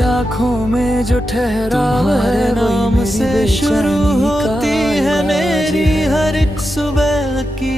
आँखों में जो ठहराव है नाम से शुरू होती है मेरी हर एक सुबह की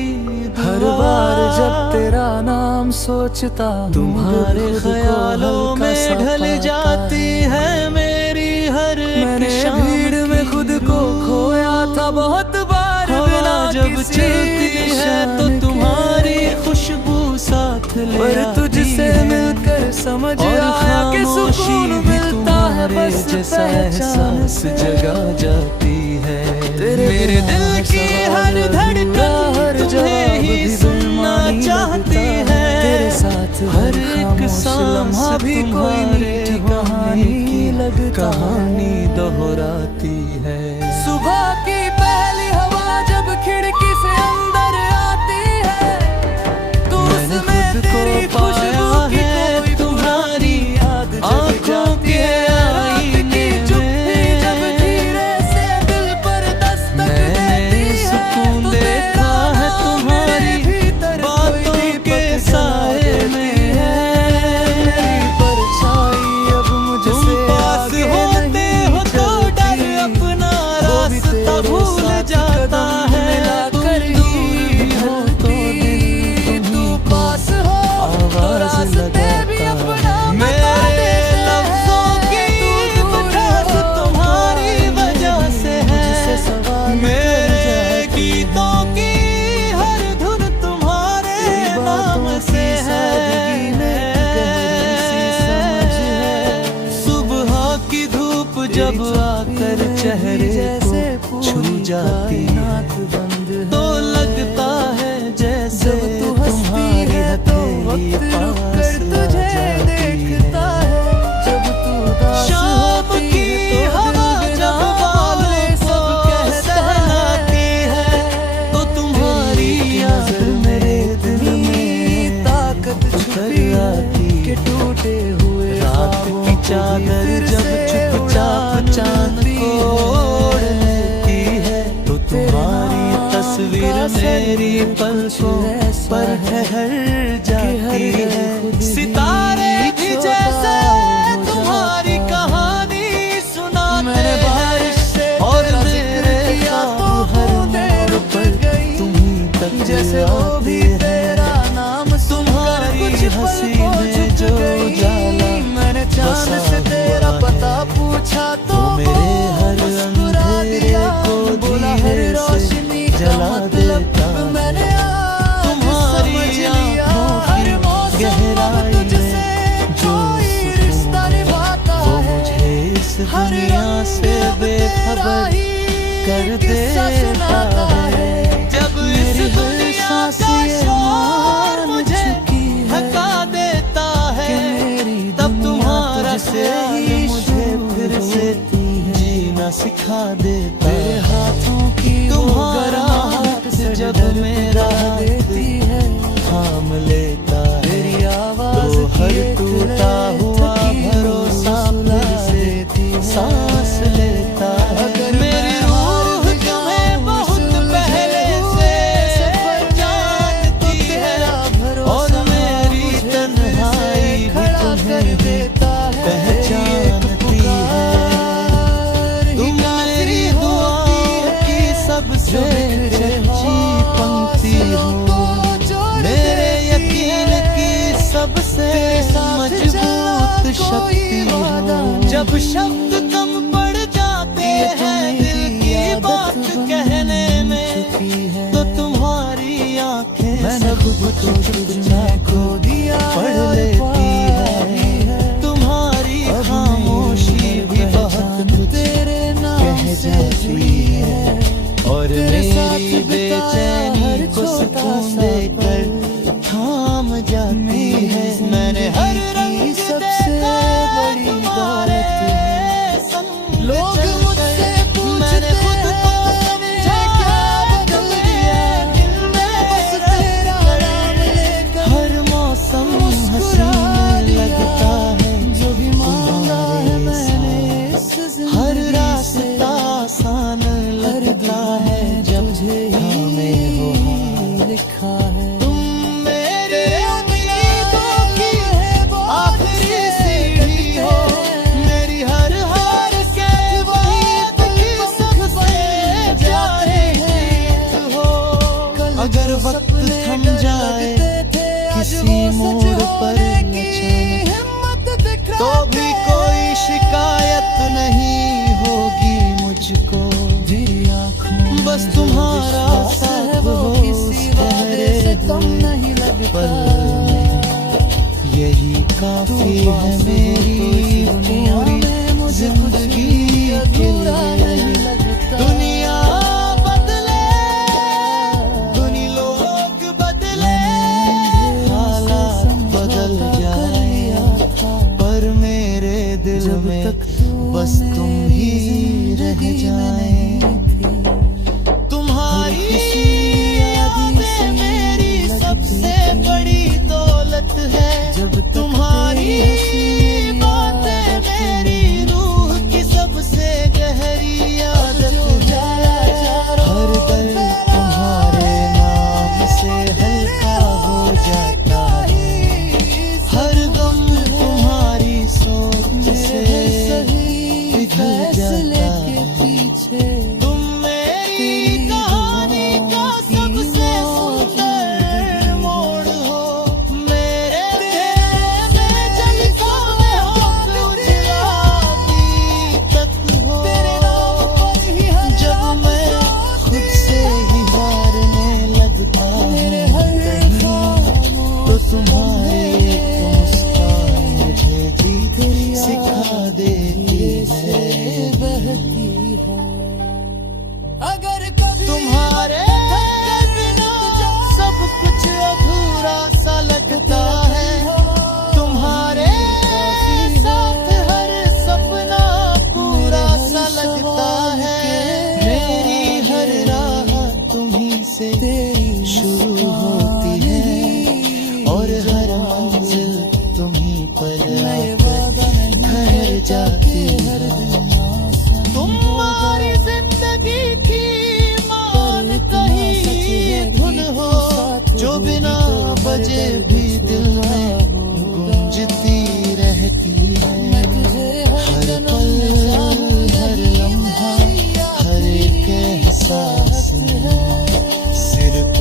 हर बार जब तेरा नाम सोचता तुम्हारे ख्यालों में ढल जाती है मेरी हर एक शाम। भीड़ में खुद को खोया था बहुत बार, बिना जब चलती है तो तुम्हारी खुशबू साथ ले पर तुझसे मिलकर समझ आया कि सुकून मिलता है बस जैसा एहसास जगा जाती है। मेरे दिल की हर धड़कन तुम्हें ही सुनना चाहती है। तेरे साथ हर एक लम्हा भी कोई मीठी कहानी लगता, कहानी दोहराती है। सुबह की पहली हवा जब खिड़की से अंदर आती है, तो उसमें तेरी खुशबू की कोई तुम्हारी याद आँखों के आईने में जब धीरे से दिल पर दस्तक देती है, सुकून देखा है तुम्हारी बातों के साए में मेरी परछाई अब मुझसे पास होते हो तो डर अपना रास्ता भूल जाता है। कर ही हो तो तू पास हो तो रास्ते भी अपना मेरे लफ्जों की मिठास तुम्हारी वजह से है। मेरे गीतों की हर धुन तुम्हारे नाम से है। सुबह की धूप जब आकर चेहरे को छू जाती है तो लगता है जैसे तुम्हारी हथेली पास तुझे देखता है। जब तू शाम की हवा जब बालों को सहलाती है तो तुम्हारी याद मेरे दिल में ताकत छुपी आती के टूटे हुए रात की चादर जब चुपचाप चांद को ओढ़ लेती है तो तुम्हारी तस्वीर मेरी पलकों पर ठहर जाती है। सितारे भी जैसे तुम्हारी कहानी सुनाते हैं और मेरे ख्वाब हर मोड़ पर तुम्हीं तक जैसे वो भी आती है। तेरा नाम तुम्हारी हंसी में जो उजाला मैंने चांद से तेरा पता पूछा तो मेरे हर मुस्कुरा अंधेरे दिया, को बोला हर धीरे से रोशनी का जला मतलब देता मैंने तुम्हारी समझ लिया। आँखों हर की मौसम गहराई तुझसे में जो कोई रिश्ता निभाता वो है। मुझे इस हर दुनिया रंग से अब बेखबर तेरा ही कर किस्सा देता सुनाता है। जब इस दुनिया का शोर मुझे थका देता है तब तुम्हारा प्यार मुझे फिर से जीना सिखा देता है। हाथों की तुम्हारा हाथ जब मेरा देती है, थाम लेता है तेरी आवाज तो हर की एक टूटा हुआ भरोसा फिर से सांस लेता है। मेरी रूह तुम्हें बहुत पहले से जानती है और मेरी तन्हाई भी तुम्हें पहचानती है। तुम मेरी दुआओं की सबसे सच्ची पंक्ति हो, मेरे यकीन की सबसे मजबूत शक्ति हो। जब शब्द कम पड़ जाते हैं दिल की बात कहने में तो तुम्हारी आंखें सब कुछ चुपचाप खो दिया पढ़ लेती है। तुम्हारी खामोशी भी बहुत कुछ कह जाती है और मेरी बेचैनी को सुकून देकर थाम जाती है। मैंने हर रंग सबसे बड़ी दौलत लोग मुझसे मैंने खुद को समझा क्या बदल दिया बस तेरा नाम लेकर हर मौसम हसीन लगता है जो भी मांगा है मैंने इस हर जिंदगी से। रास्ता आसान मुझको तेरी आँखों बस तुम्हारा साथ हो किसी वादे से कम नहीं लगता। यही काफी है मेरी पूरी जिंदगी के लिए। दुनिया बदले, दुनिया लोग बदले, हालात बदल जाए, पर मेरे दिल में बस तुम ही रह जाए। तुम्हारी यादें मेरी सबसे बड़ी दौलत है। जब तुम्हारी बातें मेरी रूह की सबसे गहरी आदत है। हर दर्द तुम्हारे नाम से हल्का हो जाता है, हर गम तुम्हारी सोच से पिघल जाता है। तुम मेरी कहानी का सबसे सुंदर मोड़ हो, मेरे तेरे में जलता हो गुजराती तक हो। जब मैं खुद से ही हारने लगता हूँ कहीं, तो तुम्हारी एक मुस्कान मुझे जीत सिखा देती है। अगर कभी तुम्हारे बिना सब कुछ अधूरा सा लगता है। तुम्हारे साथ हर सपना पूरा सा लगता है। मेरी हर राह तुम्हीं से शुरू होती है, और हर मंजिल तुम्हीं पर आकर ठहर जाती है। तुम्हारी जिंदगी की मान कहीं धुन हो, जो बिना बजे भी दिल में गूंजती रहती है। हर पल, हर लम्हा, हर एक एहसास में सिर्फ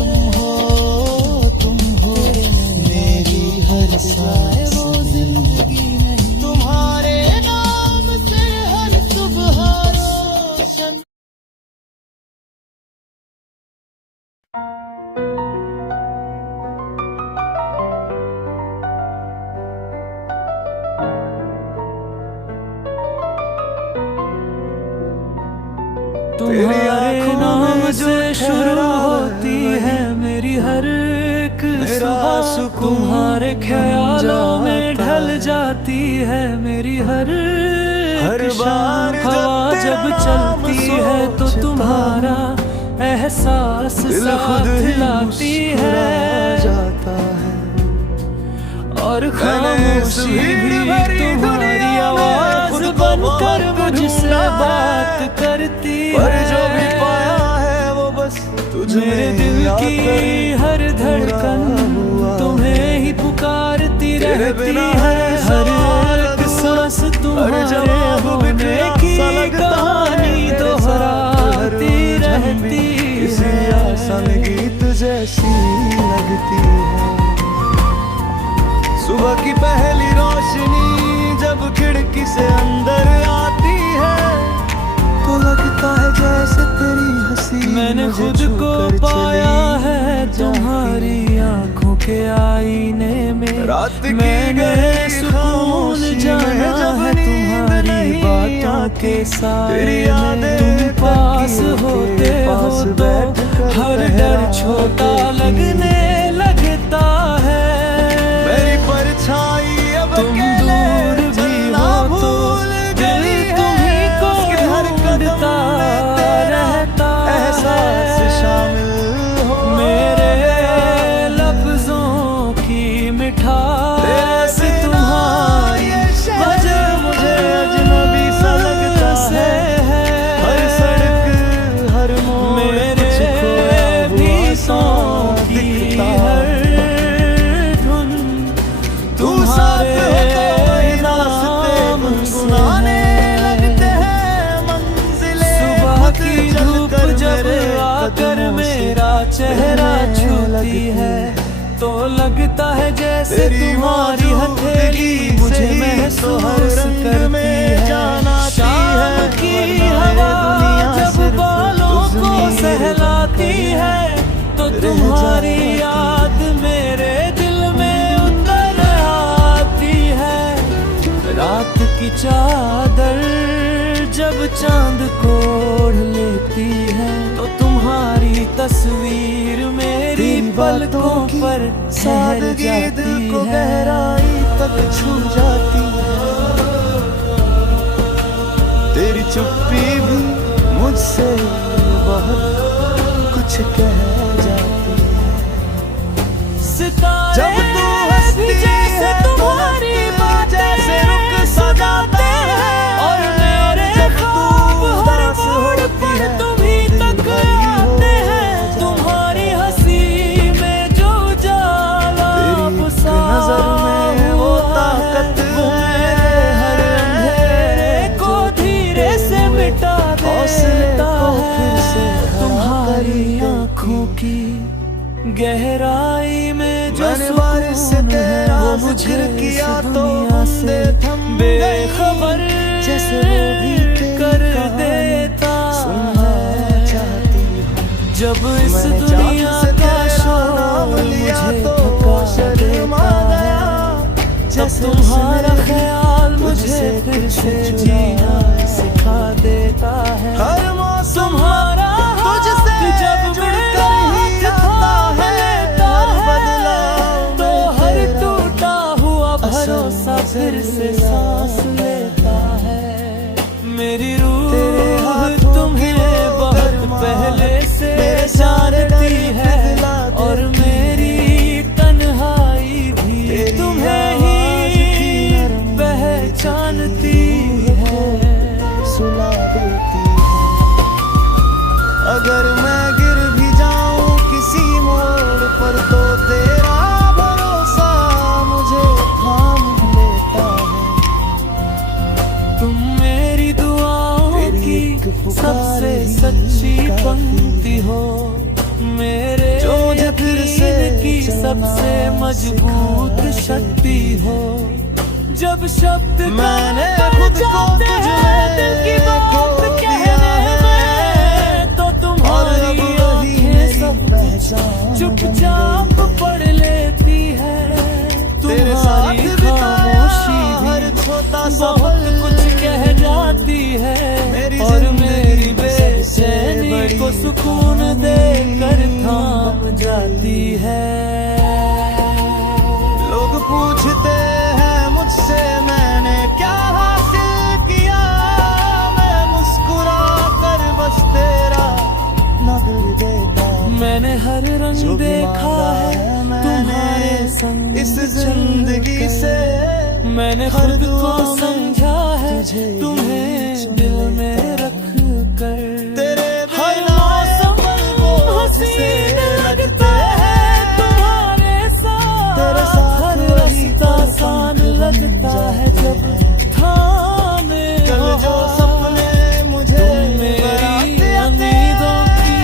तुम हो मेरी हर सांस में। तुम्हारे नाम से हर सुबह रोशन। तुम्हारे नाम से शुरू होती है मेरी हर एक सुबह। तुम्हारे ख्यालों में ढल जाती है मेरी हर बार। हवा जब चलती है तो तुम्हारा एहसास साथ लाती है, और खामोशी भी तुम्हारी आवाज बनकर मुझसे बात करती है। जो भी पाया है वो बस तुझे मेरे दिल की हर धड़कन तुम्हें ही पुकारती रहती है। हर एक सांस तुम्हारे होने की कहानी दोहराती रहती है। संगीत जैसी लगती है। सुबह की पहली रोशनी जब खिड़की से अंदर आती है, तो लगता है जैसे तेरी हंसी मैंने खुद को पाया है तुम्हारी आंखों के आईने में। रात की मैंने सुकून जाना है तुम्हारी बातों के साए में। तुम पास होते हो तो हर डर छोटा लगने लगता है। मेरी परछाई अब तुम दूर भी हो तो दिल तुम्हीं को ढूंढता रहता है। शामिल हो मेरे लफ्जों की मिठास तुम्हारी वजह मुझे अजनबी सा लगता है। हर सड़क हर मोड़ मेरे गीतों की हर धुन तुम्हारे नाम गुनगुनाने लगते हैं मंजिलें। सुबह की धूप जब आकर मेरा चेहरा छूती है, तो लगता है जैसे तुम्हारी हथेली मुझे महसूस करती है। शाम की हवा चादर जब चांद को ओढ़ लेती है तो तुम्हारी तस्वीर मेरी पलकों पर सादगी ठहर दिल जाती को है। गहराई तक छू जाती है। तेरी चुप्पी भी मुझसे बहुत कुछ कह जाती है। सितारे जब तू हंसती जैसे है तो तुम्हारी लगती बातें जैसे रुक सा जाते हैं। और मेरे जब तू ख्वाब हर उदास मोड़ होती पर है तुम्हीं दिल तक भरी हो आते हैं। जाता तुम्हारी हंसी में जो जाला तेरी एक बसा नजर में वो हुआ ताकत है, वो है। मेरे हर अंधेरे को धीरे से मिटा हौसले देता को फिर से है। खड़ा तुम्हारी कर आँखों की गहराई में जो मैंने बारिश से सुकून है तेरा वो जिक्र मुझे किया इस तो दुनिया से बूंदे थम बेखबर गई। जैसे वो भी तेरी कर कहानी देता सुनना है। चाहती हूँ। जब इस मैंने दुनिया चाँद से का तेरा शोर नाम लिया मुझे तो थका शर्मा देता गया। है। तब जैसे तुम्हारा उसने ख्याल मुझे तुझसे फिर कुछ से चुराया। जीना सिखा देता है। हर मौसम तुम्हारा तुझसे हाथ जब जुड़कर ही मेरा आता हाथ है। लेता हर है बदलाव तो में हर तेरा टूटा हुआ असर भरोसा फिर से नजर सांस आता लेता है। मेरी तेरे रूह हाथों की तुम्हें वो बहुत गर्मा पहले से मेरे जानती सारे है दर्द पिघला और देती मेरी तन्हाई भी तेरी तुम्हें आवाज़ ही की नरम पहचानती है। सुला देती है। अगर मैं गिर भी जाऊं किसी मोड़ पर तो तेरा भरोसा मुझे थाम लेता है। तुम मेरी दुआओं तेरी की एक पुकार सबसे ही सच्ची काफी पंक्ति हो। मेरे जो मुझे फिर से यकीन की चलना सबसे मजबूत सिखा शक्ति हो। जब शब्द मैंने कम खुद पड़ को जाते तुझ हैं दिल की में बात खो कहने दिया है। में, तो और तुम्हारी अब वही आंखें मेरी सब कुछ पहचान चुपचाप बन गई। पढ़ लेती है। तेरे साथ तुम्हारी बिताया खामोशी हर भी छोटा सा बहुत पल कुछ कह जाती है। मेरी और जिंदगी मेरी की सबसे बेचैनी बड़ी को सुकून देकर कहानी थाम जाती है। लोग पूछते हैं मुझसे मैंने क्या हासिल किया। मैं मुस्कुरा कर बस तेरा नजर देता हूं। मैंने हर जो रंग भी देखा मांगा है मैंने तुम्हारे संग इस जिंदगी चलकर। से। मैंने हर खुद को दुआ में समझा है तुझे ही तुम्हें चुन दिल लेता में रख कर। तेरे हर बिना मौसम बोझ से हसीन लगते लगता है तुम्हारे तेरे साथ। साथ हर वही रास्ता पल आसान बन लगता है जाते जब हैं। थामे कल हो जो हाथ। सपने मुझे तुम मेरी डराते उम्मीदों की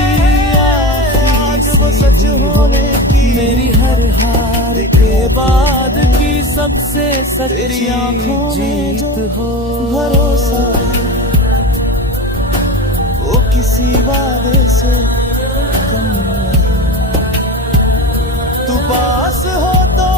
आज वो आखिरी सच सी हो। होने की मेरी हर हार के बाद की सबसे सच्ची तेरी आंखों में जो जीत हो। भरोसा वो किसी वादे से कम नहीं। तू पास हो तो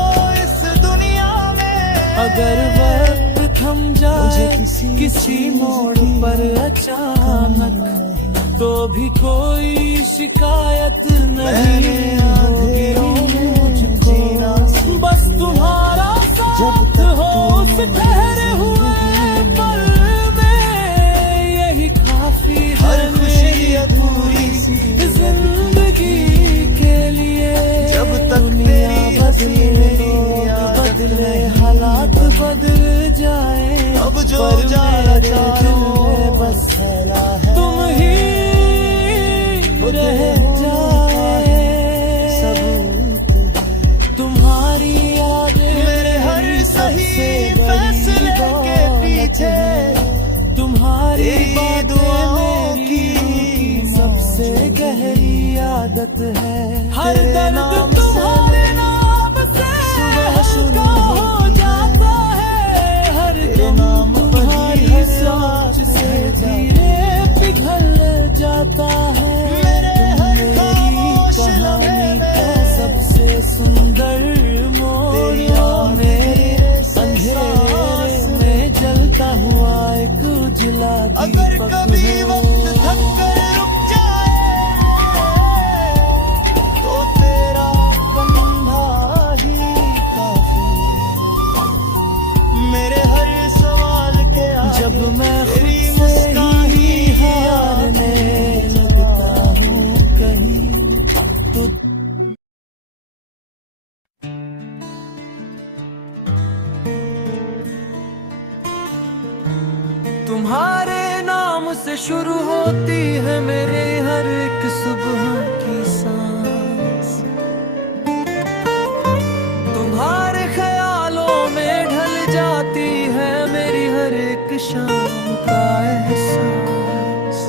इस दुनिया में अगर वक्त थम मुझे जाए किसी किसी चीज़ मोड़ की पर कमी अचानक नहीं। तो भी कोई शिकायत नहीं मैंने होगी अंधेरों में मुझको। जीना सीख बस लिया। तुम्हारा जब साथ तक हो उस तुम ठहरे हुए जिंदगी पल में, यही काफी है हर खुशी अधूरी मेरी सी जिंदगी के लिए। जब तक दुनिया तेरी बदले, हंसी लोग आदत बदले, नहीं। हालात बदल जाए, अब जो पर जाया मेरे दिल में चारों बस फैला है। तुम ही वो रह तेरे जाए। सबूत है। तुम्हारी याद मेरे हर सही फैसले के पीछे तुम्हारी तेरी बातें दुआओं मेरी की सबसे मौजूदगी। गहरी आदत है। हर तेरे दर्द नाम से तुम्हारे नाम से सुबह शुरू हल्का हो होती जाता है। हर तेरे गम नाम पर ही तुम्हारी हर सोच रात से ढल जाती धीरे पिघल जाता है। मेरे तुम हर मेरी खामोश कहानी लम्हे का में सबसे सुंदर मोड़ तेरी मेरे आखिरी से अंधेरे सांस में जलता हुआ होती है मेरे हर एक सुबह की सांस। तुम्हारे ख्यालों में ढल जाती है मेरी हर एक शाम का एहसास।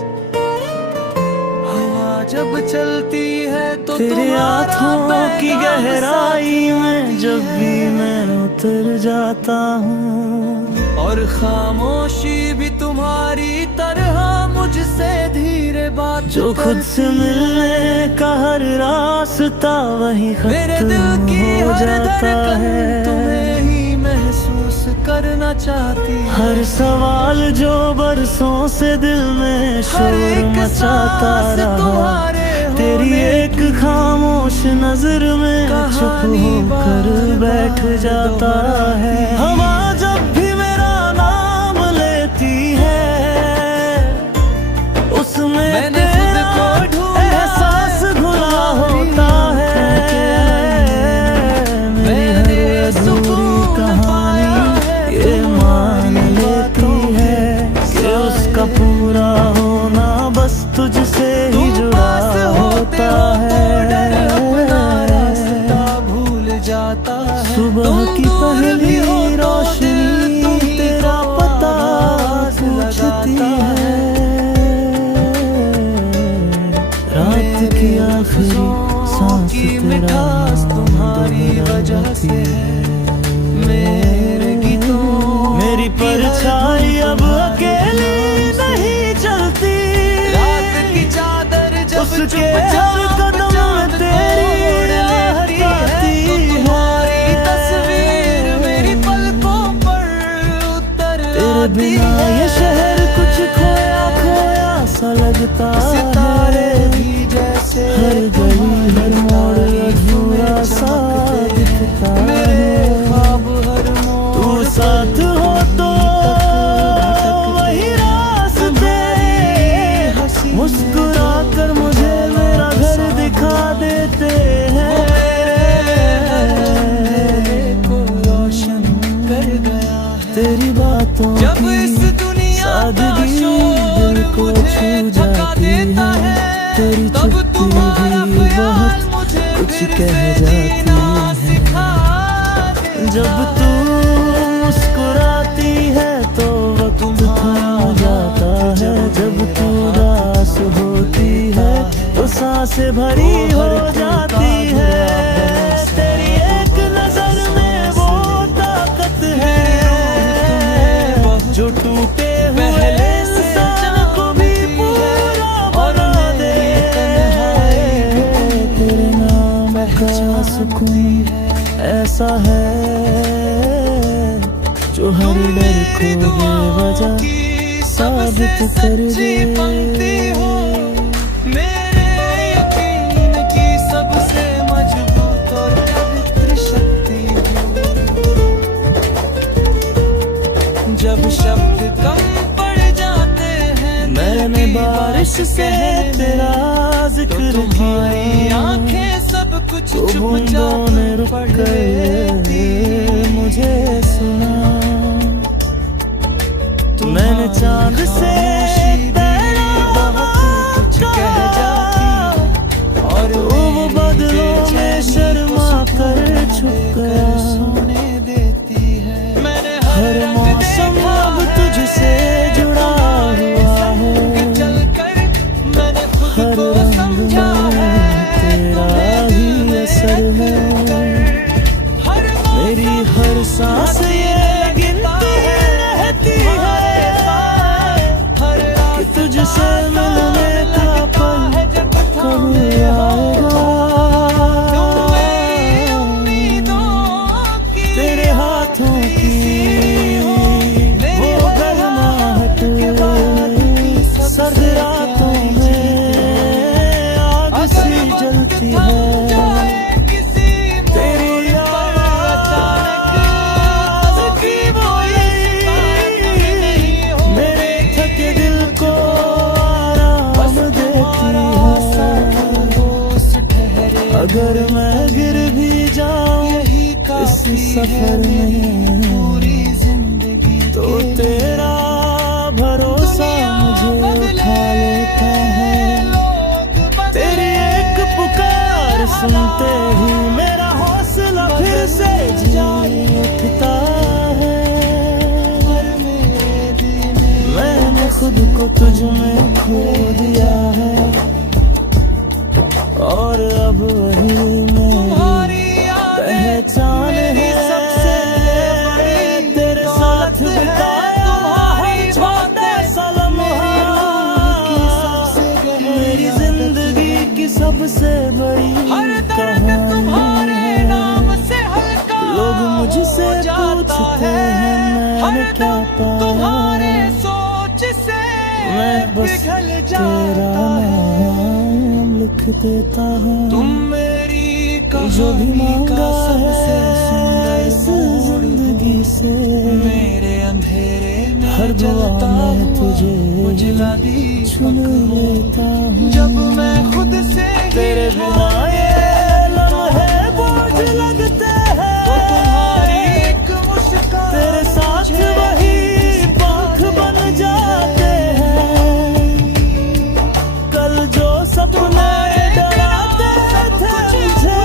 हवा जब चलती है तो तेरे आँखों की गहराई में जब भी मैं उतर जाता हूँ, और खामोशी भी तुम्हारी तरह मुझसे धीरे बात जो खुद से मिलने का हर रास्ता वही मेरे दिल खत्म की हो हर जाता धड़कन है। तुम्हें ही महसूस करना चाहती है। हर सवाल जो बरसों से दिल में हर शोर एक मचाता सांस रहा, तुम्हारे तेरी होने एक खामोश नजर में चुप कहानी होकर बैठ बार-बार जाता है। दोहराती हवा जब भी मेरा नाम लेती है, उसमें मैंने खुद को ढूंढा एहसास घुला होता है। मेरी हर अधूरी कहानी ये मान लेती है कि उसका पूरा होना बस तुझसे ही जुड़ा होता है। जाता है सुबह की पहली रोशनी तेरा पता पूछती है, रात की आखिरी सांस तेरा तुम्हारी वजह से है। मेरे गीतों मेरी परछाई अब अकेली नहीं चलती, रात की चादर जब उसके हर कदम में तेरी आहट आती है। तुम्हारी तस्वीर मेरी पलकों पर उतर तेरे बिना ये शहर कुछ खोया खोया सा लगता सितारे है। भी जैसे हर गली हर मोड़ अधूरा सा दिखता मेरे है। ख्वाब हर मोड़ तू साथ हो तो वही रास्ते, मुस्कुरा कर मुझे मेरा घर दिखा देते हैं। को रोशन कर गया है। तेरी बातों जब की इस दुनिया का सादगी शोर दिल को मुझे छू थका जाती देता है। है, तेरी तब चुप्पी तुम्हारा भी ख्याल बहुत मुझे कुछ फिर कह से जाती जीना है। सिखा देता जब तू मुस्कुराती है तो वक्त थम जाता है, जब तू उदास होती है तो सांसें भरी हो जाती है। तेरी एक नजर में वो ताकत है जो टूटे हुए इंसान को भी पूरा बना दे। तेरे नाम का सुकून ऐसा है जो हर डर को बेवजह साबित कर दे। हो मेरे यकीन की सबसे मजबूत और पवित्र शक्ति हो। जब शब्द कम पड़ जाते हैं मैंने बारिश से तेरा जिक्र तुम्हारी किया, आंखें सब कुछ तो बूंदों ने रुक कर मुझे सुना। मैंने चांद से कुछ कह जाती और वो बदलों में शर्मा कर छुप गया। सोने देती है। मैंने हर मौसम अब तुझसे जुड़ा हुआ है, चलकर मैंने खुद हर को रंग समझा है में तेरा ही असर है। मेरी हर सांस ये गिनती रहती है कि तुझसे मिलने का पल कब आएगा। तेरे हाथों की वो गर्माहट सर्द रातों में आग सी जलती है। तेरी मेरे थके दिल को आराम देती है। अगर मैं गिर भी जाऊं इस सफर में तो तेरा भरोसा मुझे उठा लेता तुझ में खो दिया है और अब वही मेरी पहचान है। तेरे साथ बिताया हर छोटे सा लम्हा मेरी जिंदगी की सबसे बड़ी कहानी है। लोग मुझसे पूछते हैं मैंने क्या पाया, मैं बस तेरा नाम लिख देता हूँ। तुम मेरी जो भी मांगा सबसे है इस जिंदगी से, मेरे अंधेरे में हर दुआ में तुझे उजला दी चुन लेता हूँ। जब मैं खुद से तेरे बिना ये लम्हे बोझ लगते हैं, तो तुम्हारी एक मुस्कान तेरे साथ वही पंख बन जाते हैं। कल जो सपने डराते थे मुझे,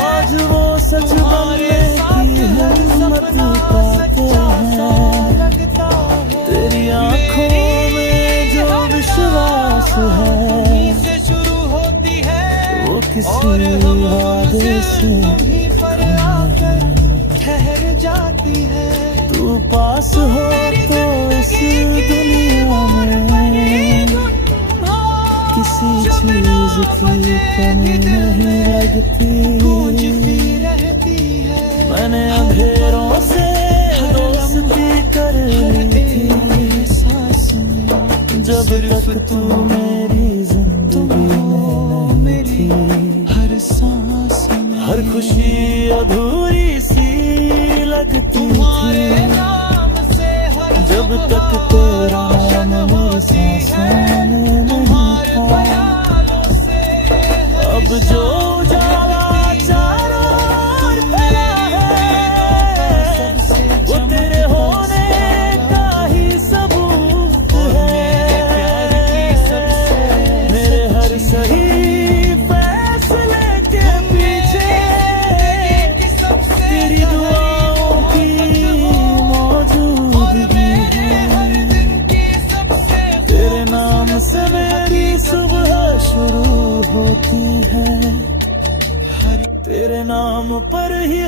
आज वो सच बनने की हिम्मत पाते हैं। तेरी आंखों में जो विश्वास है से शुरू होती है वो किसी वादे से पर आकर ठहर जाती है। तू पास हो तो इस दुनिया में किसी चीज की कमी नहीं लगती। रहती है मैंने अंधेरों से दोस्ती कर ली थी सांस में, जब तक तू मेरी जिंदगी में नहीं थी। हर सांस में हर खुशी अधूरी सी लगती थी जब तक तेरा नाम मेरे सांसों में नहीं था। अब जो उजाला चारों ओर फैला है वो तेरे होने का ही सबूत है। मेरे हर सही फैसले के पीछे तेरी दुआओं की मौजूदगी है। तेरे नाम से मेरी सुबह शुरू होती है, तेरे नाम पर ही